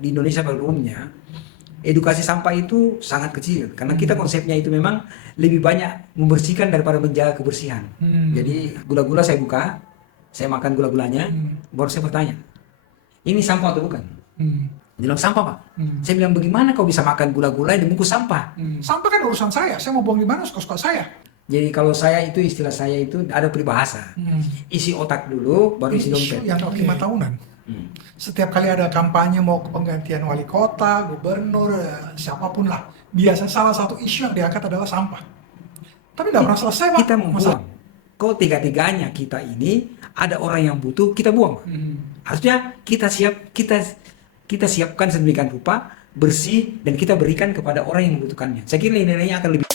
di Indonesia pada umumnya edukasi sampah itu sangat kecil karena kita konsepnya itu memang lebih banyak membersihkan daripada menjaga kebersihan. Jadi gula-gula saya buka, saya makan gula-gulanya, baru saya bertanya, ini sampah atau bukan? Dia bilang sampah Pak. Saya bilang bagaimana kau bisa makan gula-gula yang dibungkus sampah? Sampah kan urusan saya mau buang di mana suka-suka saya. Jadi kalau saya itu istilah saya itu ada peribahasa, isi otak dulu baru isi Isu dompet. yang 5 tahunan. Setiap kali ada kampanye mau penggantian wali kota, gubernur, siapapun lah, biasa salah satu isu yang diangkat adalah sampah. Tapi nggak pernah selesai, Pak. Kita membuang. Kau tiga-tiganya kita ini ada orang yang butuh kita buang. Harusnya kita siapkan sedemikian rupa bersih dan kita berikan kepada orang yang membutuhkannya. Saya kira nilainya akan lebih.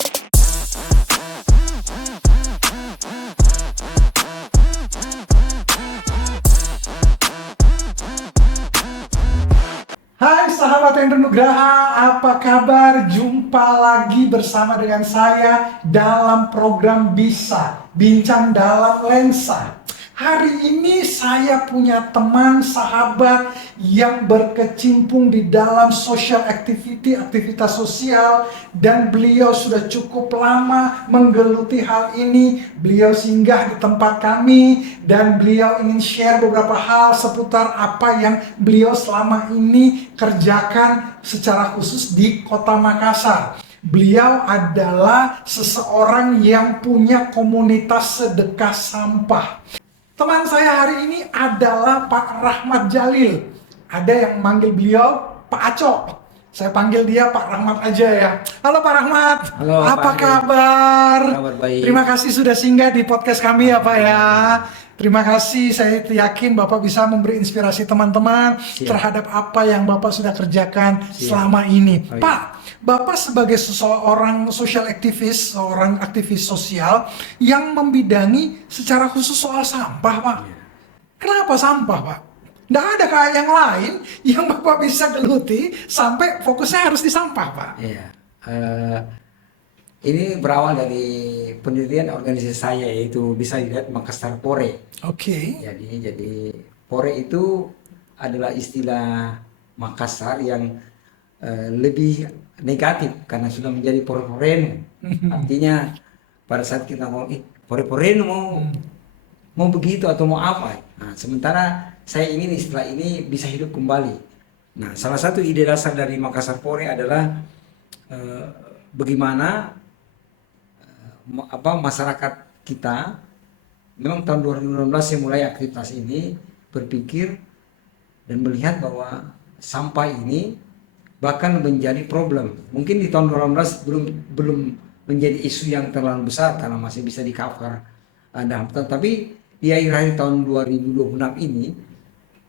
Hai sahabat Hendro Nugraha, apa kabar? Jumpa lagi bersama dengan saya dalam program Bisa Bincang Dalam Lensa. Hari ini saya punya teman sahabat yang berkecimpung di dalam social activity, aktivitas sosial, dan beliau sudah cukup lama menggeluti hal ini. Beliau singgah di tempat kami dan beliau ingin share beberapa hal seputar apa yang beliau selama ini kerjakan secara khusus di Kota Makassar. Beliau adalah seseorang yang punya komunitas sedekah sampah. Teman saya hari ini adalah Pak Rahmat Jalil. Ada yang manggil beliau Pak Aco. Saya panggil dia Pak Rahmat aja ya. Halo Pak Rahmat. Halo, apa Pak kabar? Kabar baik. Terima kasih sudah singgah di podcast kami ya Pak ya. Terima kasih, saya yakin Bapak bisa memberi inspirasi teman-teman terhadap apa yang Bapak sudah kerjakan selama ini. Oh, iya. Pak, Bapak sebagai seseorang social aktivis, seorang aktivis sosial yang membidangi secara khusus soal sampah, Pak. Kenapa sampah, Pak? Nggak ada kayak yang lain yang Bapak bisa geluti sampai fokusnya harus di sampah, Pak. Iya. Ini berawal dari pendirian organisasi saya yaitu bisa dilihat Makassar Pore. Oke. Jadi Pore itu adalah istilah Makassar yang lebih negatif karena sudah menjadi pore-porenu. Artinya pada saat kita mau pore-porenu mau begitu atau mau apa. Nah, sementara saya ingin istilah ini bisa hidup kembali. Nah, salah satu ide dasar dari Makassar Pore adalah bagaimana masyarakat kita memang tahun 2016 saya mulai aktivitas ini berpikir dan melihat bahwa sampah ini bahkan menjadi problem. Mungkin di tahun 2016 belum menjadi isu yang terlalu besar karena masih bisa di cover. Tapi di akhir tahun 2026 ini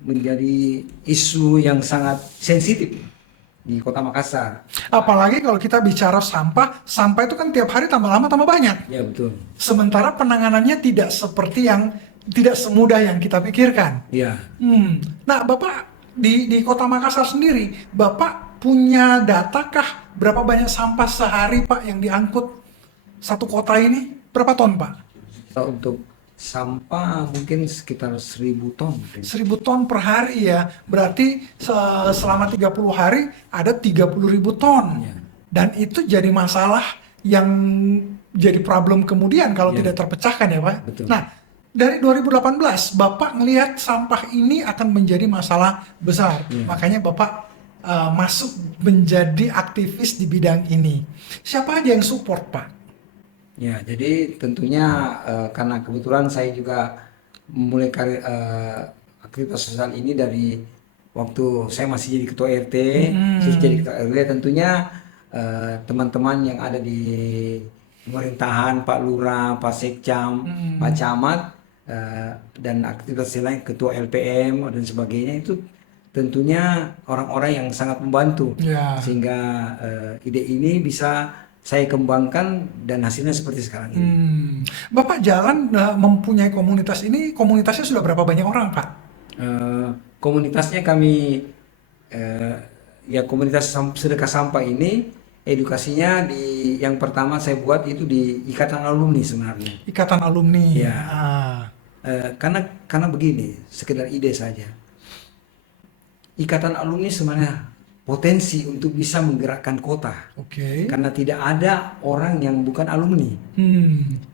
menjadi isu yang sangat sensitif di Kota Makassar. Apalagi kalau kita bicara sampah itu kan tiap hari tambah lama tambah banyak. Ya betul. Sementara penanganannya tidak semudah yang kita pikirkan. Ya. Nah, Bapak di Kota Makassar sendiri, Bapak punya data kah berapa banyak sampah sehari Pak yang diangkut satu kota ini? Berapa ton Pak? Untuk sampah mungkin sekitar 1.000 ton. 1.000 ton per hari ya. Berarti selama 30 hari ada 30.000 ton. Ya. Dan itu jadi masalah yang jadi problem kemudian kalau tidak terpecahkan ya Pak. Betul. Nah, dari 2018 Bapak ngelihat sampah ini akan menjadi masalah besar. Makanya Bapak masuk menjadi aktivis di bidang ini. Siapa aja yang support Pak? Ya, jadi tentunya karena kebetulan saya juga memulai aktivitas sosial ini dari waktu saya masih jadi ketua RT, terus jadi ketua RW, tentunya teman-teman yang ada di pemerintahan, Pak Lurah, Pak Sekcam, Pak Camat, dan aktivitas lain, ketua LPM dan sebagainya itu tentunya orang-orang yang sangat membantu sehingga ide ini bisa saya kembangkan dan hasilnya seperti sekarang ini. Bapak jalan mempunyai komunitas ini, komunitasnya sudah berapa banyak orang Pak? Komunitasnya kami ya komunitas sedekah sampah ini edukasinya yang pertama saya buat itu di Ikatan Alumni sebenarnya. Ikatan Alumni. Ya. Karena begini, sekedar ide saja. ikatan alumni sebenarnya potensi untuk bisa menggerakkan kota. Oke. Karena tidak ada orang yang bukan alumni.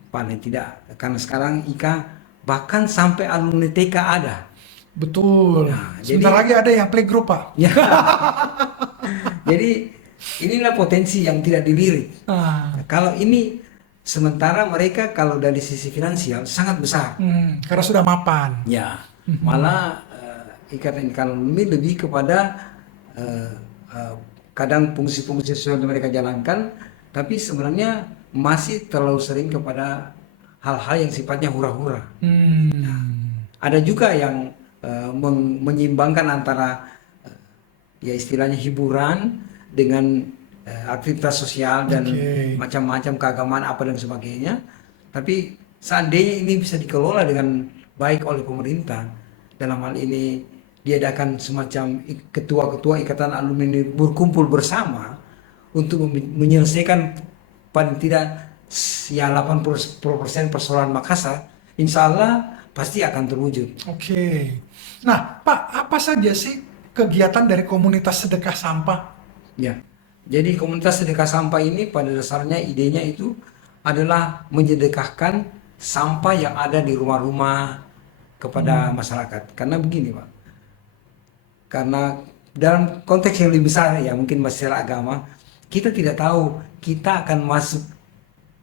Paling tidak. Karena sekarang IKA bahkan sampai alumni TK ada. Betul. Nah, Sebentar lagi ada yang playgroup, Pak. Ya. Jadi inilah potensi yang tidak dilirik. Ah, Kalau ini sementara mereka kalau dari sisi finansial sangat besar. karena sudah mapan. Ya, malah ikatan alumni lebih kepada kadang fungsi-fungsi sosial yang mereka jalankan, tapi sebenarnya masih terlalu sering kepada hal-hal yang sifatnya hura-hura. Ada juga yang menyeimbangkan antara ya istilahnya hiburan dengan aktivitas sosial dan Oke. macam-macam keagamaan apa dan sebagainya. Tapi seandainya ini bisa dikelola dengan baik oleh pemerintah, dalam hal ini diadakan semacam ketua-ketua ikatan alumni ini berkumpul bersama untuk menyelesaikan paling tidak ya 80% persoalan Makassar, insya Allah pasti akan terwujud. Oke. Nah, Pak, apa saja sih kegiatan dari komunitas sedekah sampah? Ya, jadi komunitas sedekah sampah ini pada dasarnya idenya itu adalah menyedekahkan sampah yang ada di rumah-rumah kepada masyarakat. Karena begini, Pak. Karena dalam konteks yang lebih besar ya mungkin masalah agama, kita tidak tahu kita akan masuk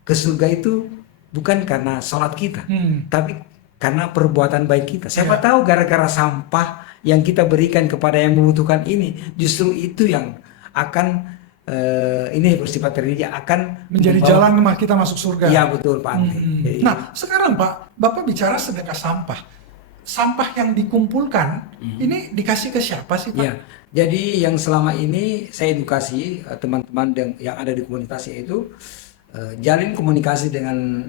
ke surga itu bukan karena sholat kita, tapi karena perbuatan baik kita. Siapa tahu gara-gara sampah yang kita berikan kepada yang membutuhkan ini, justru itu yang akan ini bersifat religius akan Menjadi jalan kita masuk surga. Iya betul Pak Andri. Jadi, Nah, sekarang Pak, Bapak bicara sedekah sampah. Sampah yang dikumpulkan, ini dikasih ke siapa sih, Pak? ya, jadi yang selama ini saya edukasi teman-teman yang ada di komunitas itu jalin komunikasi dengan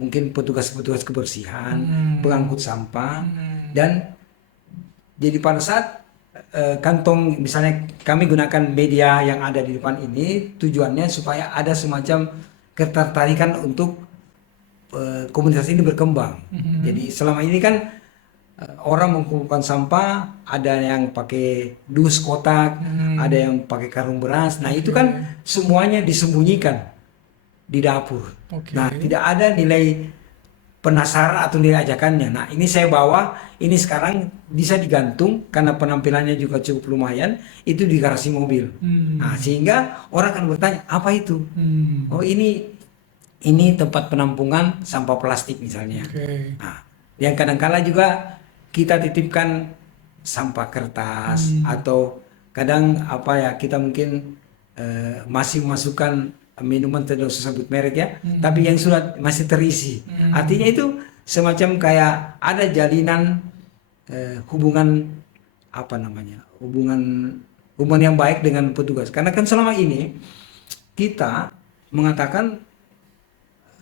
mungkin petugas-petugas kebersihan, pengangkut sampah, dan jadi pada saat kantong misalnya kami gunakan media yang ada di depan ini tujuannya supaya ada semacam ketertarikan untuk komunitas ini berkembang. Jadi selama ini kan orang mengumpulkan sampah, ada yang pakai dus kotak, ada yang pakai karung beras. Nah itu kan semuanya disembunyikan di dapur. Nah tidak ada nilai penasaran atau nilai ajakannya. Nah ini saya bawa, ini sekarang bisa digantung karena penampilannya juga cukup lumayan, itu di garasi mobil. Nah sehingga orang akan bertanya apa itu? Oh ini tempat penampungan sampah plastik misalnya. Nah yang kadang-kala juga kita titipkan sampah kertas atau kadang apa ya kita mungkin masih memasukkan minuman tidak usah sebut merek ya, tapi yang sudah masih terisi. Artinya itu semacam kayak ada jalinan hubungan apa namanya, hubungan yang baik dengan petugas. Karena kan selama ini kita mengatakan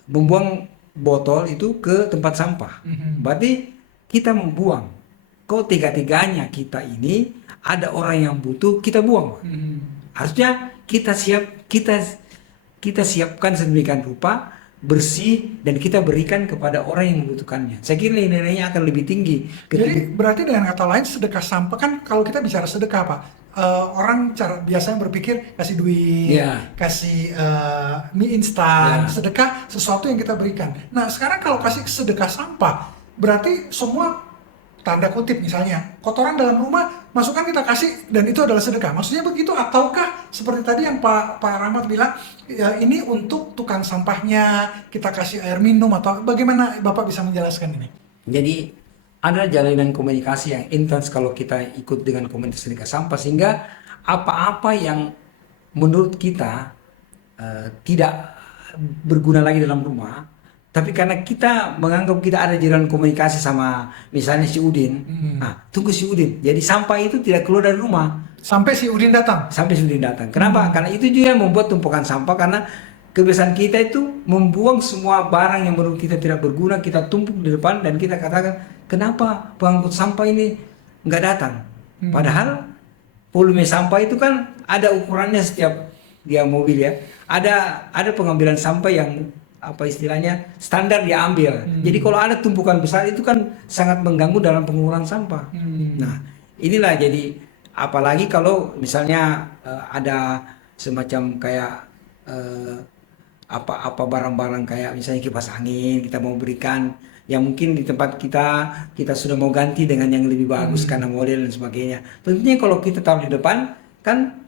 membuang botol itu ke tempat sampah, berarti kita membuang. Kok tiga-tiganya kita ini ada orang yang butuh kita buang. Harusnya kita siapkan sedemikian rupa bersih dan kita berikan kepada orang yang membutuhkannya. Saya kira nilainya akan lebih tinggi. Jadi berarti dengan kata lain sedekah sampah kan kalau kita bicara sedekah Pak, orang biasanya berpikir kasih duit, kasih mie instan, sedekah sesuatu yang kita berikan. Nah sekarang kalau kasih sedekah sampah, berarti semua tanda kutip misalnya kotoran dalam rumah masukkan kita kasih dan itu adalah sedekah. Maksudnya begitu ataukah seperti tadi yang Pak Rahmat bilang ya, ini untuk tukang sampahnya kita kasih air minum atau bagaimana Bapak bisa menjelaskan ini? Jadi ada jalinan komunikasi yang intens kalau kita ikut dengan komunitas sedekah sampah sehingga apa-apa yang menurut kita tidak berguna lagi dalam rumah, tapi karena kita menganggap kita ada jalan komunikasi sama misalnya si Udin, nah tunggu si Udin. Jadi sampah itu tidak keluar dari rumah sampai si Udin datang. Sampai si Udin datang. Kenapa? Karena itu juga yang membuat tumpukan sampah, karena kebiasaan kita itu membuang semua barang yang menurut kita tidak berguna, kita tumpuk di depan dan kita katakan kenapa pengangkut sampah ini nggak datang? Padahal volume sampah itu kan ada ukurannya setiap dia mobil ya. Ada pengambilan sampah yang apa istilahnya standar diambil. Jadi kalau ada tumpukan besar itu kan sangat mengganggu dalam pengurangan sampah. Nah inilah jadi Apalagi kalau misalnya ada semacam kayak eh, apa-apa barang-barang kayak misalnya kipas angin kita mau berikan yang mungkin di tempat kita sudah mau ganti dengan yang lebih bagus karena model dan sebagainya. Tentunya kalau kita taruh di depan kan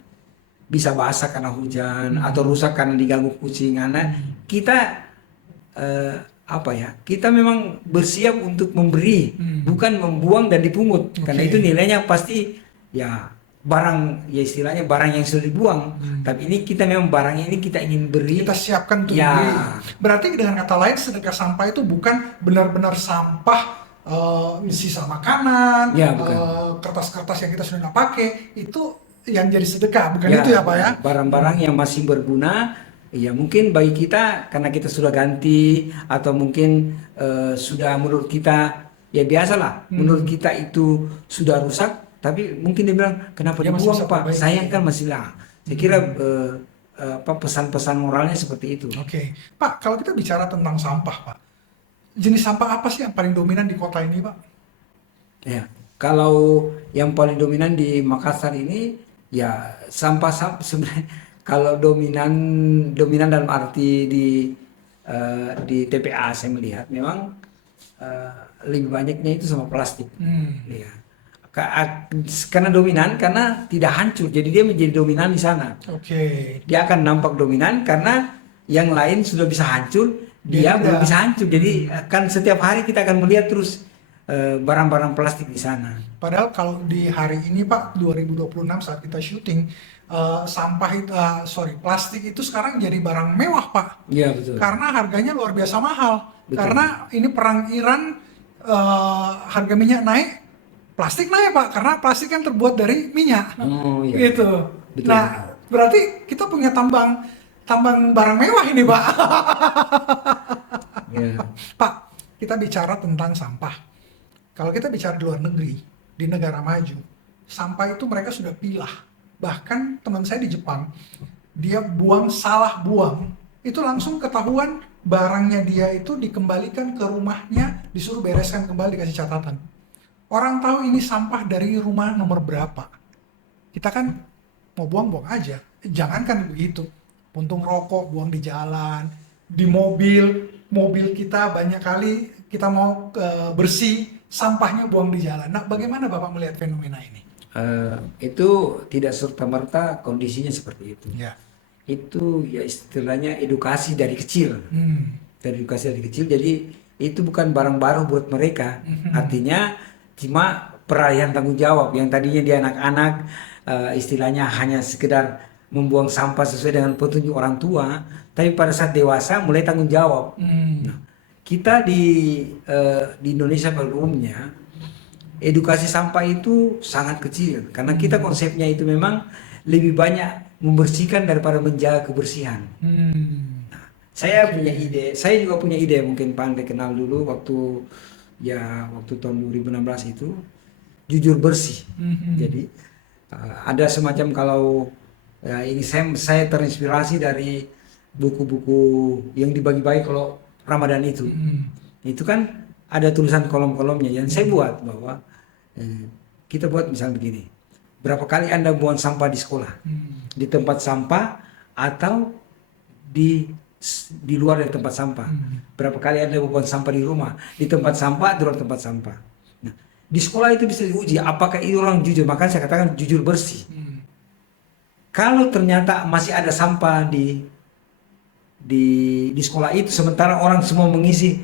bisa basah karena hujan atau rusak karena diganggu kucing. Karena kita eh, apa ya? Kita memang bersiap untuk memberi, bukan membuang dan dipungut. Karena Oke. itu nilainya pasti ya barang ya istilahnya barang yang sudah dibuang. Tapi ini kita memang barang ini kita ingin beri. Kita siapkan untuk Ya. dibeli. Berarti dengan kata lain sedekah sampah itu bukan benar-benar sampah sisa makanan, Ya, bukan. kertas-kertas yang kita sudah nggak pakai itu yang jadi sedekah, bukan Ya, itu ya Pak ya? barang-barang yang masih berguna, ya mungkin bagi kita karena kita sudah ganti atau mungkin sudah menurut kita ya biasalah, menurut kita itu sudah rusak, tapi mungkin dia bilang kenapa Dia masih dibuang bisa Pak? perbaiki. Sayang kan masih lah. Saya kira apa pesan-pesan moralnya seperti itu. Oke, Pak, kalau kita bicara tentang sampah, Pak, jenis sampah apa sih yang paling dominan di kota ini, Pak? Ya, kalau yang paling dominan di Makassar ini ya sampah sebenarnya kalau dominan dalam arti di TPA saya melihat memang eh, lebih banyaknya itu sama plastik. Ya. Karena dominan karena tidak hancur jadi dia menjadi dominan di sana. Oke, Dia akan nampak dominan karena yang lain sudah bisa hancur, Dia dia belum tidak. bisa hancur. Jadi kan setiap hari kita akan melihat terus barang-barang plastik di sana. padahal kalau di hari ini, Pak, 2026 saat kita syuting, sampah itu, plastik itu sekarang jadi barang mewah, Pak. Iya betul. Karena harganya luar biasa mahal. Betul. Karena ini perang Iran, harga minyak naik, plastik naik Pak, karena plastik kan terbuat dari minyak. Oh iya. Gitu. Betul. Nah, berarti kita punya tambang barang mewah ini Pak. Iya. Pak, kita bicara tentang sampah. Kalau kita bicara di luar negeri, di negara maju, sampah itu mereka sudah pilah. Bahkan teman saya di Jepang, dia salah buang, itu langsung ketahuan barangnya dia itu dikembalikan ke rumahnya, disuruh bereskan kembali, dikasih catatan. Orang tahu ini sampah dari rumah nomor berapa. Kita kan mau buang-buang aja. Jangankan begitu. Puntung rokok buang di jalan, di mobil kita banyak kali kita mau bersih, sampahnya buang di jalan. Nah, bagaimana Bapak melihat fenomena ini? Itu tidak serta-merta kondisinya seperti itu. Ya. Itu ya istilahnya edukasi dari kecil. Dari edukasi dari kecil, jadi itu bukan barang baru buat mereka. Artinya cuma perayaan tanggung jawab yang tadinya dia anak-anak istilahnya hanya sekedar membuang sampah sesuai dengan petunjuk orang tua, tapi pada saat dewasa mulai tanggung jawab. Nah, kita di Indonesia pada umumnya edukasi sampah itu sangat kecil karena kita konsepnya itu memang lebih banyak membersihkan daripada menjaga kebersihan. Saya punya ide, saya juga punya ide mungkin Pak Andre kenal dulu waktu tahun 2016 itu jujur bersih. Jadi ada semacam kalau ini saya terinspirasi dari buku-buku yang dibagi-bagi kalau Ramadan itu. Itu kan ada tulisan kolom-kolomnya yang saya buat bahwa kita buat misalnya begini. Berapa kali Anda buang sampah di sekolah? Di tempat sampah atau di luar dari tempat sampah. Berapa kali Anda buang sampah di rumah, di tempat sampah, di luar tempat sampah. Nah, di sekolah itu bisa diuji apakah itu orang jujur. Makanya saya katakan jujur bersih. Kalau ternyata masih ada sampah di sekolah itu, sementara orang semua mengisi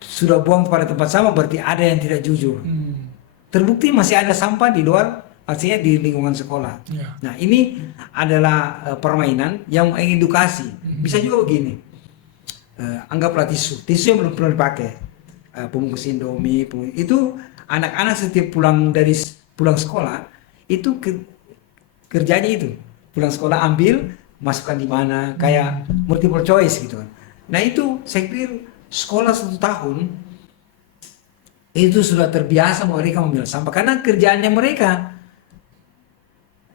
sudah buang pada tempat sampah, berarti ada yang tidak jujur. Terbukti masih ada sampah di luar, artinya di lingkungan sekolah. Ya. Nah ini adalah permainan yang mengedukasi. Bisa juga begini, anggaplah tisu yang belum pernah dipakai, pembungkus Indomie, itu anak-anak setiap pulang sekolah itu kerjanya itu pulang sekolah ambil masukkan di mana kayak multiple choice gitu kan. Nah itu saya pikir sekolah 1 tahun itu sudah terbiasa mereka memilih sampah karena kerjaannya mereka.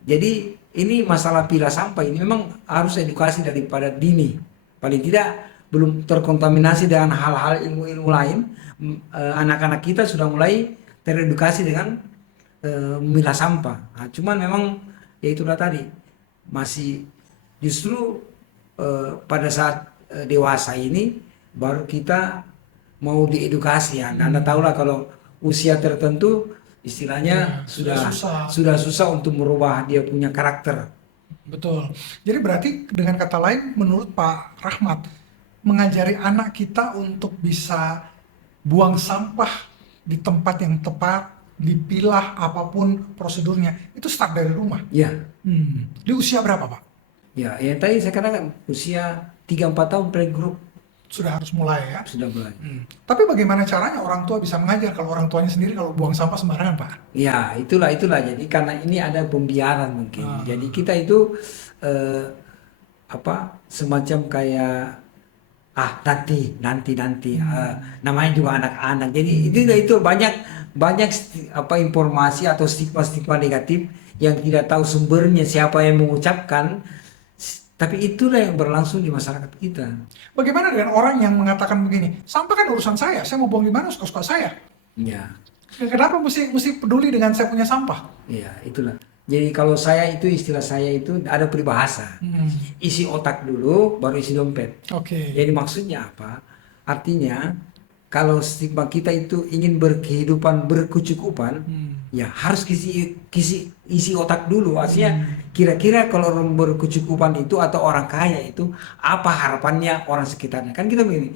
Jadi ini masalah pilah sampah ini memang harus edukasi daripada dini. Paling tidak belum terkontaminasi dengan hal-hal ilmu-ilmu lain. Anak-anak kita sudah mulai teredukasi dengan memilah sampah. Nah, cuman memang ya itulah tadi masih justru pada saat dewasa ini baru kita mau diedukasi ya. Anda tahulah kalau usia tertentu istilahnya sudah susah. sudah susah untuk merubah dia punya karakter. Betul. Jadi berarti dengan kata lain, menurut Pak Rahmat, mengajari anak kita untuk bisa buang sampah di tempat yang tepat, dipilah apapun prosedurnya, itu start dari rumah. Ya, Di usia berapa, Pak? ya, yang tadi saya katakan usia 3-4 tahun playgroup Sudah harus mulai ya. sudah mulai. Tapi bagaimana caranya orang tua bisa mengajar kalau orang tuanya sendiri kalau buang sampah sembarangan, Pak? Ya, itulah. Jadi karena ini ada pembiaran mungkin. Jadi kita itu semacam kayak nanti namanya juga anak-anak. Jadi itu banyak informasi atau stigma negatif yang tidak tahu sumbernya siapa yang mengucapkan. Tapi itulah yang berlangsung di masyarakat kita. Bagaimana dengan orang yang mengatakan begini, sampah kan urusan saya mau buang di mana suka-suka saya. Ya. Kenapa mesti peduli dengan saya punya sampah? Ya, itulah. Jadi kalau istilah saya itu ada peribahasa. Isi otak dulu, baru isi dompet. Oke. Jadi maksudnya apa? Artinya kalau stigma kita itu ingin berkehidupan berkecukupan, ya harus isi otak dulu. Artinya kira-kira kalau orang berkecukupan itu atau orang kaya itu apa harapannya orang sekitarnya? Kan kita begini,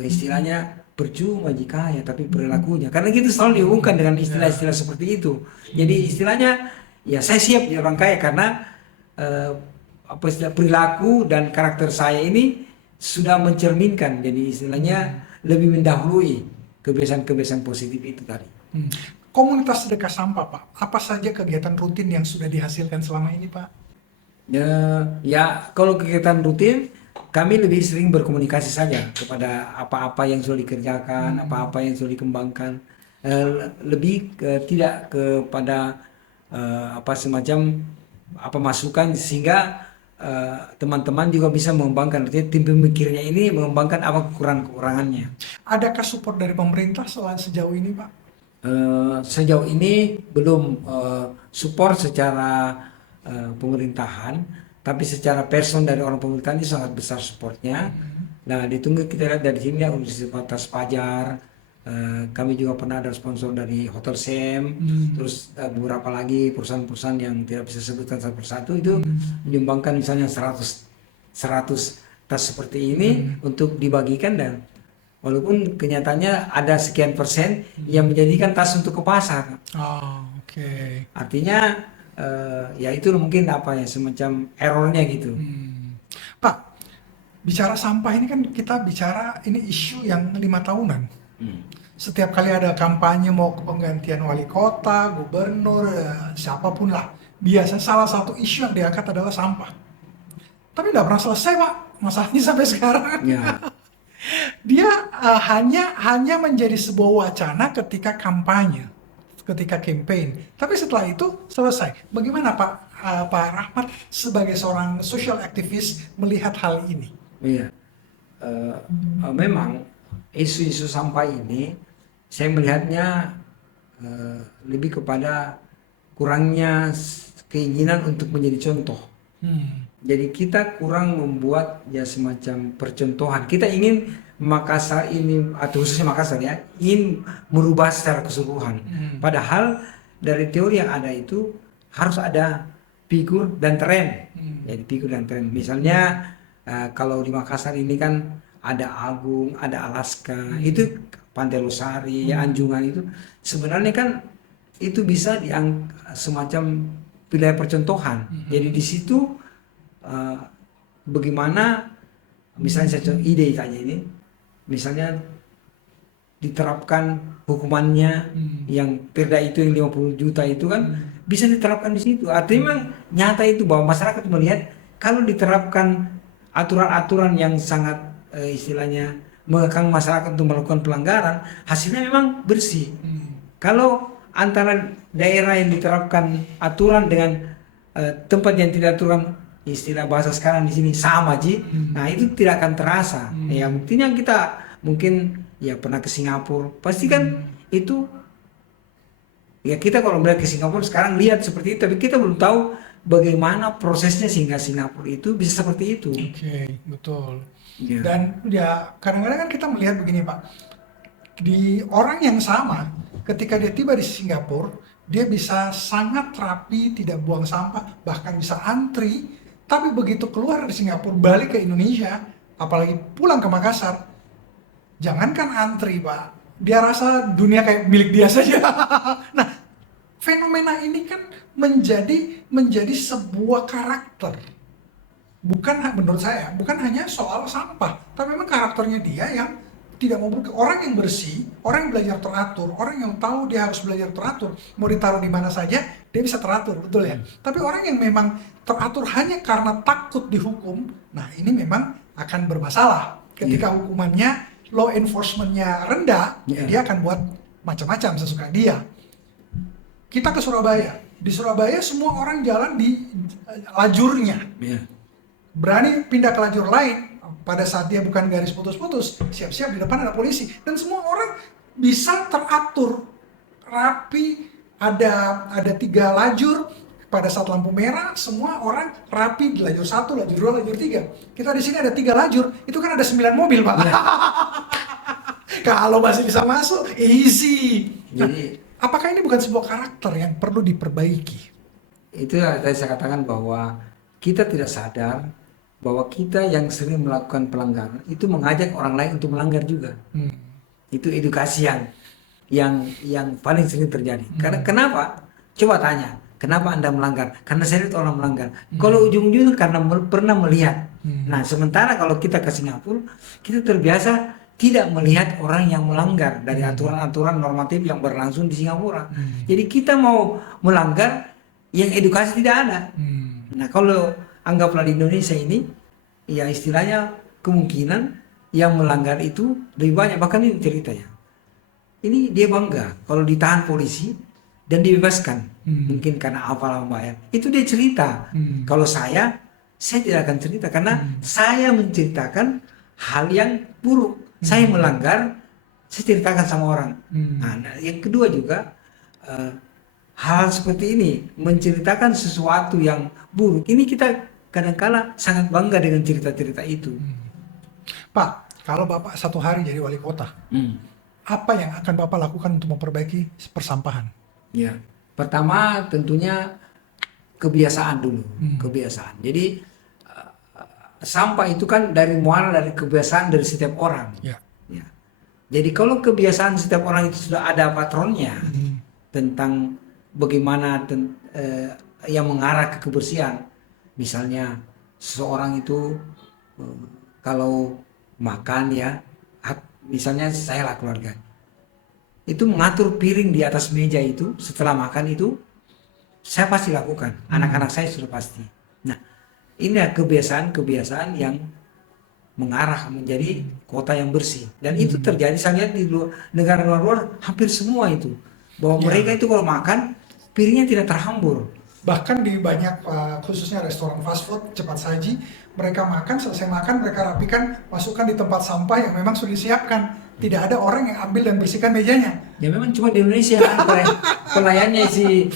istilahnya percuma jika kaya tapi perilakunya. Karena kita selalu dihubungkan dengan istilah-istilah seperti itu. Jadi istilahnya ya saya siap jadi orang kaya karena perilaku dan karakter saya ini sudah mencerminkan, jadi istilahnya lebih mendahului kebiasaan-kebiasaan positif itu tadi. Komunitas sedekah sampah, Pak, apa saja kegiatan rutin yang sudah dihasilkan selama ini, Pak? Ya kalau kegiatan rutin kami lebih sering berkomunikasi saja kepada apa-apa yang sudah dikerjakan, apa-apa yang sudah dikembangkan, lebih tidak kepada semacam masukan sehingga teman-teman juga bisa mengembangkan, artinya tim pemikirnya ini mengembangkan apa kekurangannya. Adakah support dari pemerintah sejauh ini, Pak? Sejauh ini belum support secara pemerintahan, tapi secara person dari orang pemerintahan ini sangat besar supportnya. Nah, ditunggu kita lihat dari sini ya, Universitas Fajar. Kami juga pernah ada sponsor dari Hotel Sem, terus beberapa lagi perusahaan-perusahaan yang tidak bisa sebutkan satu persatu itu menyumbangkan misalnya 100 tas seperti ini untuk dibagikan, dan walaupun kenyataannya ada sekian persen yang menjadikan tas untuk ke pasar. Oke. Artinya ya itu mungkin semacam errornya gitu. Pak, bicara sampah ini kan kita bicara ini isu yang 5 tahunan. Setiap kali ada kampanye mau penggantian wali kota, gubernur, siapapun lah, biasa salah satu isu yang diangkat adalah sampah. Tapi nggak pernah selesai, Pak, masalahnya sampai sekarang. Ya. Dia hanya menjadi sebuah wacana ketika kampanye, ketika campaign. Tapi setelah itu selesai. Bagaimana Pak Rahmat sebagai seorang social activist melihat hal ini? Iya. Memang isu-isu sampah ini saya melihatnya lebih kepada kurangnya keinginan untuk menjadi contoh. Jadi kita kurang membuat ya semacam percontohan. Kita ingin Makassar ini, atau khususnya Makassar ya, ingin merubah secara keseluruhan. Padahal dari teori yang ada itu harus ada figur dan tren. Jadi figur dan tren. Misalnya kalau di Makassar ini kan ada Agung, ada Alaska, itu Pantai Losari, Anjungan itu sebenarnya kan itu bisa semacam wilayah percontohan. Jadi di situ bagaimana misalnya saya ide saja ini, misalnya diterapkan hukumannya yang perda itu yang 50 juta itu kan bisa diterapkan di situ. Artinya memang nyata itu bahwa masyarakat melihat kalau diterapkan aturan-aturan yang sangat istilahnya mengekang masyarakat untuk melakukan pelanggaran, hasilnya memang bersih. Kalau antara daerah yang diterapkan aturan dengan tempat yang tidak aturan, istilah bahasa sekarang di sini sama Ji, nah itu tidak akan terasa. Ya buktinya kita mungkin ya pernah ke Singapura, pasti kan itu Ya kita kalau melihat ke Singapura sekarang lihat seperti itu, tapi kita belum tahu bagaimana prosesnya sehingga Singapura itu bisa seperti itu. Oke, betul. Ya. Dan ya kadang-kadang kan kita melihat begini Pak, di orang yang sama, ketika dia tiba di Singapura, dia bisa sangat rapi, tidak buang sampah, bahkan bisa antri. Tapi begitu keluar dari Singapura, balik ke Indonesia, apalagi pulang ke Makassar, jangankan antri Pak, dia rasa dunia kayak milik dia saja. Nah, fenomena ini kan menjadi sebuah karakter. Menurut saya, bukan hanya soal sampah, tapi memang karakternya dia yang tidak mau berubah. Orang yang bersih, orang yang belajar teratur, orang yang tahu dia harus belajar teratur, mau ditaruh di mana saja, dia bisa teratur, betul ya? Tapi orang yang memang teratur hanya karena takut dihukum, nah ini memang akan bermasalah. Ketika hukumannya, law enforcement-nya rendah, dia akan buat macam-macam sesuka dia. Kita ke Surabaya. Di Surabaya semua orang jalan di lajurnya. Berani pindah ke lajur lain, pada saat dia bukan garis putus-putus, siap-siap di depan ada polisi. Dan semua orang bisa teratur, rapi, ada 3 lajur. Pada saat lampu merah, semua orang rapi di lajur 1, lajur 2, lajur 3. Kita di sini ada 3 lajur, itu kan ada 9 mobil, Pak. Kalau masih bisa masuk, easy. Jadi, apakah ini bukan sebuah karakter yang perlu diperbaiki? Itu tadi saya katakan bahwa kita tidak sadar bahwa kita yang sering melakukan pelanggaran itu mengajak orang lain untuk melanggar juga. Itu edukasi yang paling sering terjadi. Karena kenapa? Coba tanya. Kenapa Anda melanggar? Karena saya lihat orang melanggar. Kalau ujung-ujungnya karena pernah melihat. Nah, sementara kalau kita ke Singapura, kita terbiasa tidak melihat orang yang melanggar dari aturan-aturan normatif yang berlangsung di Singapura. Jadi kita mau melanggar, yang edukasi tidak ada. Nah, kalau anggaplah di Indonesia ini, ya istilahnya kemungkinan yang melanggar itu lebih banyak. Bahkan ini ceritanya. Ini dia bangga kalau ditahan polisi dan dibebaskan. Mungkin karena apalah membayar. Itu dia cerita. Kalau saya tidak akan cerita karena saya menceritakan hal yang buruk. Saya melanggar, saya ceritakan sama orang. Nah, yang kedua juga hal seperti ini, menceritakan sesuatu yang buruk. Ini kita kadang-kala sangat bangga dengan cerita-cerita itu. Pak, kalau Bapak satu hari jadi wali kota, apa yang akan Bapak lakukan untuk memperbaiki persampahan? Ya. Pertama tentunya kebiasaan dulu, kebiasaan. Jadi sampah itu kan muara dari kebiasaan dari setiap orang. Ya. Jadi kalau kebiasaan setiap orang itu sudah ada patronnya tentang bagaimana yang mengarah ke kebersihan. Misalnya seseorang itu kalau makan ya, misalnya saya lah keluarga. Itu mengatur piring di atas meja itu setelah makan itu saya pasti lakukan, anak-anak saya sudah pasti. Nah, ini kebiasaan-kebiasaan yang mengarah menjadi kota yang bersih dan itu terjadi saya lihat di negara luar hampir semua itu bahwa mereka itu kalau makan piringnya tidak terhambur. Bahkan di banyak khususnya restoran fast food cepat saji, mereka makan, selesai makan mereka rapikan, masukkan di tempat sampah yang memang sudah disiapkan. Tidak ada orang yang ambil dan bersihkan mejanya. Ya memang cuma di Indonesia pelayannya si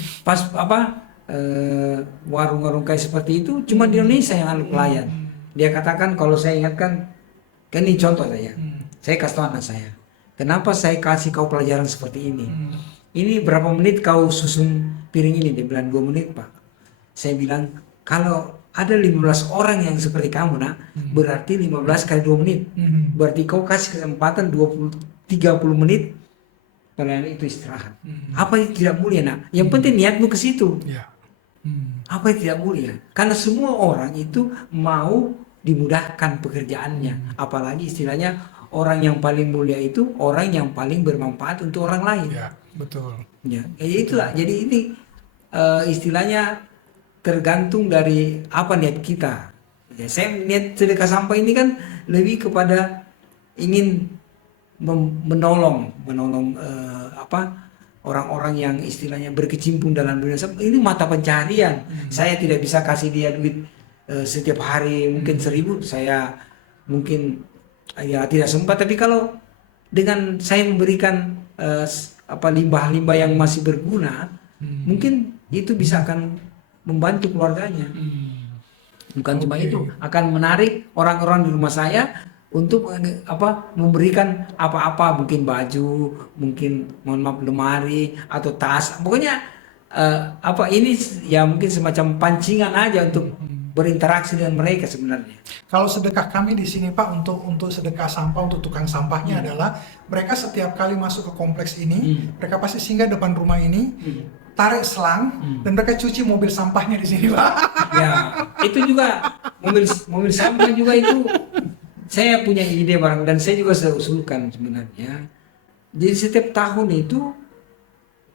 warung-warung kayak seperti itu cuma di Indonesia yang pelayan. Dia katakan kalau saya ingatkan, kan ini contoh saya. Saya kasih tahu anak saya, kenapa saya kasih kau pelajaran seperti ini? Ini berapa menit kau susun piring ini? Dia bilang 2 menit Pak. Saya bilang kalau ada 15 orang yang seperti kamu nak, berarti 15 kali 2 menit. Berarti kau kasih kesempatan 30 menit pelayan itu istirahat. Apa yang tidak mulia nak? Yang penting niatmu ke situ. Apa yang tidak mulia? Karena semua orang itu mau dimudahkan pekerjaannya. Apalagi istilahnya orang yang paling mulia itu orang yang paling bermanfaat untuk orang lain. Ya, betul. Ya, itulah. Jadi ini istilahnya tergantung dari apa niat kita. Ya, saya niat sedekah sampah ini kan lebih kepada ingin menolong orang-orang yang istilahnya berkecimpung dalam dunia sampah. Ini mata pencaharian. Saya tidak bisa kasih dia duit setiap hari mungkin 1.000, saya mungkin ya tidak sempat. Tapi kalau dengan saya memberikan apa limbah-limbah yang masih berguna, mungkin itu bisa akan membantu keluarganya. Bukan cuma itu, akan menarik orang-orang di rumah saya untuk memberikan apa-apa, mungkin baju, mungkin mohon maaf lemari atau tas, pokoknya ini ya mungkin semacam pancingan aja untuk berinteraksi dengan mereka sebenarnya. Kalau sedekah kami di sini Pak, untuk sedekah sampah untuk tukang sampahnya adalah mereka setiap kali masuk ke kompleks ini, mereka pasti singgah depan rumah ini, tarik selang dan mereka cuci mobil sampahnya di sini Pak. Ya, itu juga mobil sampah juga itu saya punya ide barang, dan saya juga sudah usulkan sebenarnya. Jadi setiap tahun itu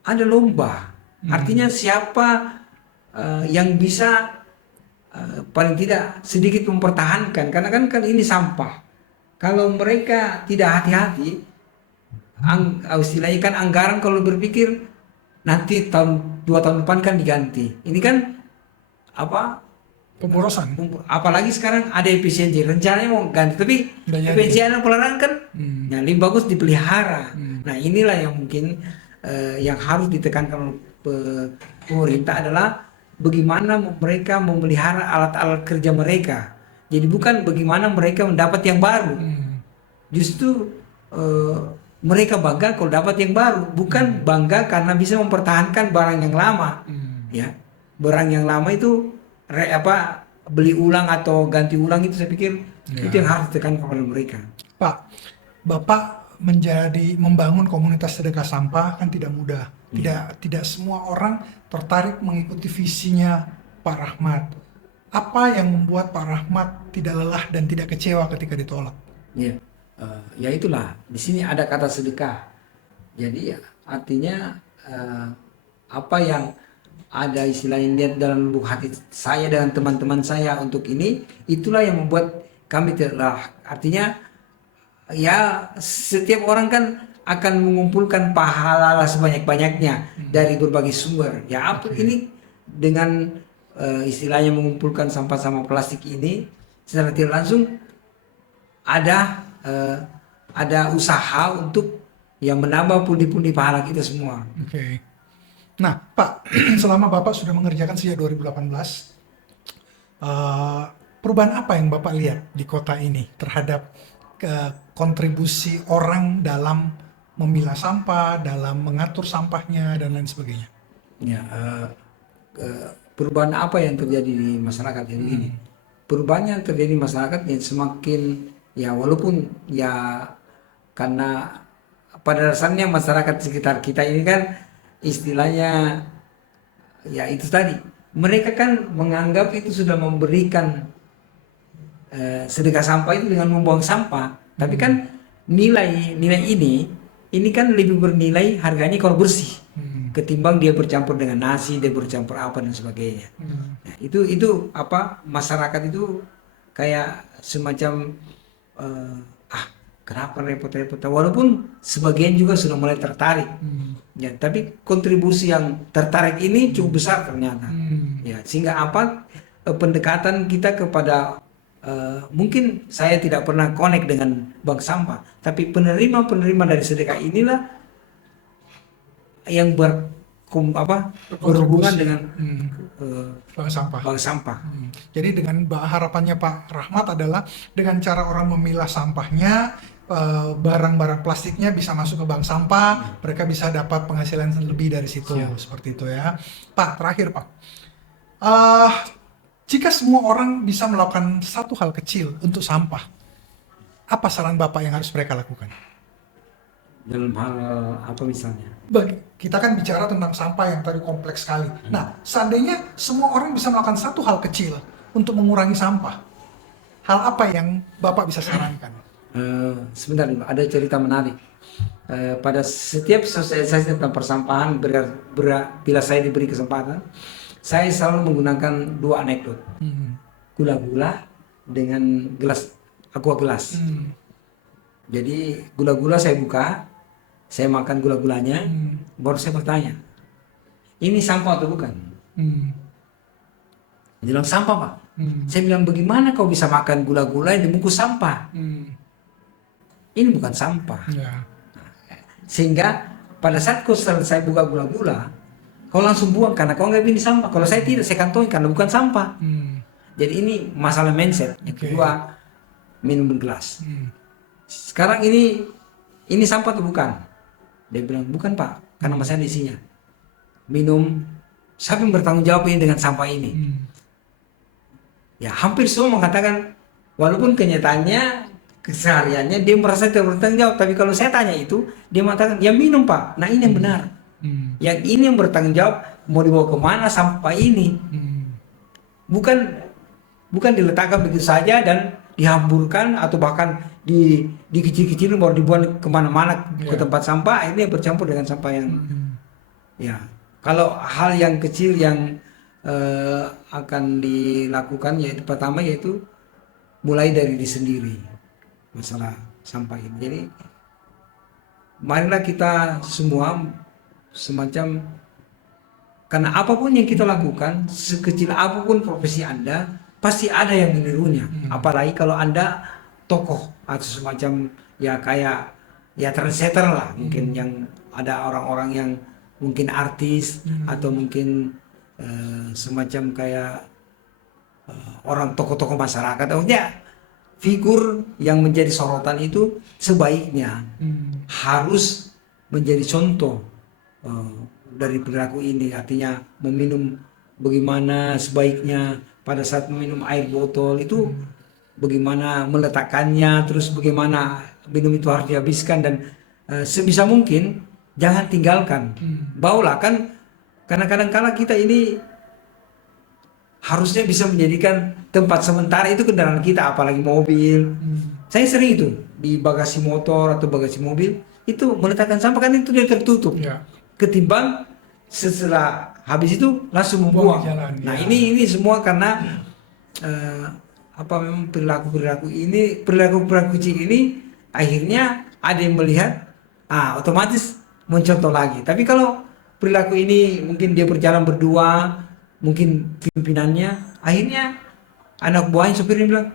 ada lomba. Artinya siapa yang bisa paling tidak sedikit mempertahankan, karena kan ini sampah. Kalau mereka tidak hati-hati, istilahnya kan anggaran kalau berpikir nanti 2 tahun depan kan diganti. Ini kan Pemborosan. Apalagi sekarang ada efisiensi, rencananya mau ganti, tapi efisiensi pelarangan kan, ya lebih bagus dipelihara. Nah inilah yang mungkin yang harus ditekankan oleh pemerintah adalah bagaimana mereka memelihara alat-alat kerja mereka. Jadi bukan bagaimana mereka mendapat yang baru. Justru mereka bangga kalau dapat yang baru, bukan bangga karena bisa mempertahankan barang yang lama. Ya, barang yang lama itu beli ulang atau ganti ulang, itu saya pikir itu yang harus ditekan kepada mereka. Pak, Bapak membangun komunitas sedekah sampah kan tidak mudah. Tidak semua orang tertarik mengikuti visinya Pak Rahmat. Apa yang membuat Pak Rahmat tidak lelah dan tidak kecewa ketika ditolak? Ya itulah, di sini ada kata sedekah. Jadi artinya apa yang ada istilahnya lihat dalam lubuk hati saya dengan teman-teman saya untuk ini, itulah yang membuat kami terlelah. Artinya ya setiap orang kan akan mengumpulkan pahala sebanyak-banyaknya dari berbagai sumber. Ya ini dengan istilahnya mengumpulkan sampah-sampah plastik ini secara tidak langsung ada usaha untuk yang menambah pundi-pundi pahala kita semua. Oke. Nah, Pak, selama Bapak sudah mengerjakan sejak 2018, perubahan apa yang Bapak lihat di kota ini terhadap kontribusi orang dalam memilah sampah, dalam mengatur sampahnya, dan lain sebagainya? Ya, perubahan apa yang terjadi di masyarakat ini? Perubahan yang terjadi di masyarakat yang semakin, ya walaupun ya karena pada dasarnya masyarakat sekitar kita ini kan istilahnya ya itu tadi, mereka kan menganggap itu sudah memberikan sedekah sampah itu dengan membuang sampah, tapi kan nilai ini kan lebih bernilai harganya kalau bersih ketimbang dia bercampur dengan nasi, dia bercampur apa dan sebagainya. Nah, itu masyarakat itu kayak semacam kenapa repot-repot, walaupun sebagian juga sudah mulai tertarik. Ya, tapi kontribusi yang tertarik ini cukup besar ternyata. Ya, sehingga pendekatan kita kepada mungkin saya tidak pernah connect dengan bank sampah, tapi penerima dari sedekah inilah yang berhubungan dengan bank sampah. Jadi dengan harapannya Pak Rahmat adalah dengan cara orang memilah sampahnya, barang-barang plastiknya bisa masuk ke bank sampah, mereka bisa dapat penghasilan lebih dari situ. Seperti itu ya Pak. Terakhir Pak, jika semua orang bisa melakukan satu hal kecil untuk sampah, apa saran Bapak yang harus mereka lakukan? Dalam hal apa misalnya? Kita kan bicara tentang sampah yang tadi kompleks sekali. Nah, seandainya semua orang bisa melakukan satu hal kecil untuk mengurangi sampah, hal apa yang Bapak bisa sarankan? Sebentar, ada cerita menarik. Pada setiap sosialisasi tentang persampahan, bila saya diberi kesempatan, saya selalu menggunakan 2 anekdot. Gula-gula dengan aqua gelas. Jadi gula-gula saya buka, saya makan gula-gulanya, baru saya bertanya, ini sampah atau bukan? Dia bilang sampah Pak. Saya bilang bagaimana kau bisa makan gula-gula yang dibungkus sampah? Ini bukan sampah. Sehingga pada saat kau selesai buka gula-gula, kau langsung buang karena kau nggak ini sampah. Kalau saya tidak, saya kantongin karena bukan sampah. Jadi ini masalah mindset. Yang kedua, minum bergelas. Sekarang ini sampah atau bukan? Dia bilang bukan Pak, karena masalah isinya. Minum, siapa yang bertanggung jawab ini dengan sampah ini? Ya hampir semua mengatakan, walaupun kenyataannya kesehariannya dia merasa tidak bertanggung jawab, tapi kalau saya tanya itu, dia mengatakan ya minum Pak. Nah ini yang benar. Yang ini yang bertanggung jawab, mau dibawa kemana sampah ini? Bukan diletakkan begitu saja dan dihamburkan atau bahkan dikecil-kecilin baru dibuang kemana-mana ke tempat sampah. Ini bercampur dengan sampah yang ya. Kalau hal yang kecil yang akan dilakukan yaitu pertama yaitu mulai dari diri sendiri masalah sampah ini. Jadi marilah kita semua semacam, karena apapun yang kita lakukan, sekecil apapun profesi Anda, pasti ada yang menirunya. Apalagi kalau Anda tokoh atau semacam ya kayak ya trendsetter lah, mungkin yang ada orang-orang yang mungkin artis atau mungkin semacam kayak orang tokoh-tokoh masyarakat. Maksudnya figur yang menjadi sorotan itu sebaiknya harus menjadi contoh dari perilaku ini. Artinya meminum bagaimana sebaiknya pada saat meminum air botol itu bagaimana meletakkannya, terus bagaimana minum itu harus dihabiskan dan sebisa mungkin jangan tinggalkan. Bawalah kan, karena kadang-kadang kita ini harusnya bisa menjadikan tempat sementara itu kendaraan kita, apalagi mobil. Saya sering itu di bagasi motor atau bagasi mobil itu meletakkan sampah, kan itu dia tertutup. Ketimbang setelah habis itu langsung membuang. Nah ini semua karena memang perilaku ini, perilaku kecil ini akhirnya ada yang melihat, otomatis mencontoh lagi. Tapi kalau perilaku ini mungkin dia berjalan berdua, mungkin pimpinannya, akhirnya anak buahnya sopirnya bilang,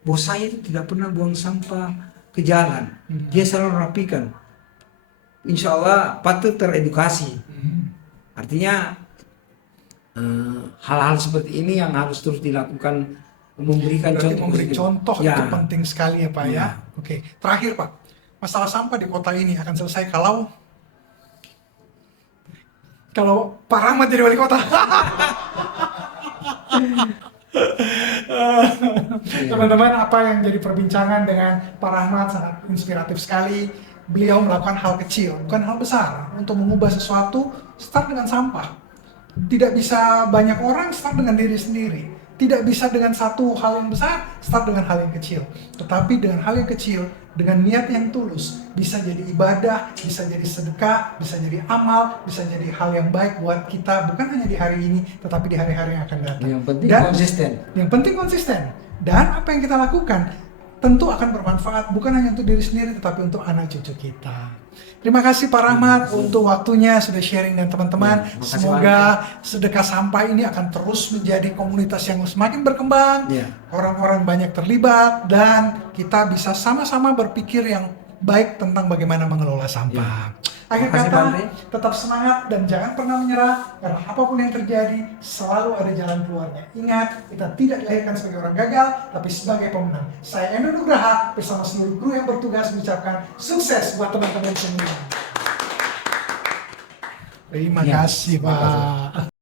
bos saya itu tidak pernah buang sampah ke jalan, dia selalu rapikan. Insya Allah patut teredukasi. Artinya hal-hal seperti ini yang harus terus dilakukan, memberikan Berarti contoh. memberi contoh ya. itu penting sekali ya Pak ya. Oke, terakhir Pak, masalah sampah di kota ini akan selesai kalau Pak Rahmat jadi wali kota. Teman-teman, apa yang jadi perbincangan dengan Pak Rahmat sangat inspiratif sekali. Beliau melakukan hal kecil, bukan hal besar, untuk mengubah sesuatu. Start dengan sampah. Tidak bisa banyak orang, start dengan diri sendiri. Tidak bisa dengan satu hal yang besar, start dengan hal yang kecil. Tetapi dengan hal yang kecil, dengan niat yang tulus, bisa jadi ibadah, bisa jadi sedekah, bisa jadi amal, bisa jadi hal yang baik buat kita, bukan hanya di hari ini, tetapi di hari-hari yang akan datang. Yang penting konsisten. Yang penting konsisten. Dan apa yang kita lakukan tentu akan bermanfaat, bukan hanya untuk diri sendiri, tetapi untuk anak cucu kita. Terima kasih Pak Rahmat untuk waktunya, sudah sharing dengan teman-teman. Semoga sedekah sampah ini akan terus menjadi komunitas yang semakin berkembang. Orang-orang banyak terlibat dan kita bisa sama-sama berpikir yang baik tentang bagaimana mengelola sampah. Akhir kata, tetap semangat dan jangan pernah menyerah, karena apapun yang terjadi selalu ada jalan keluarnya. Ingat, kita tidak dilahirkan sebagai orang gagal, tapi sebagai pemenang. Saya Endo Nugraha bersama seluruh kru yang bertugas mengucapkan sukses buat teman-teman semua. Terima kasih Pak.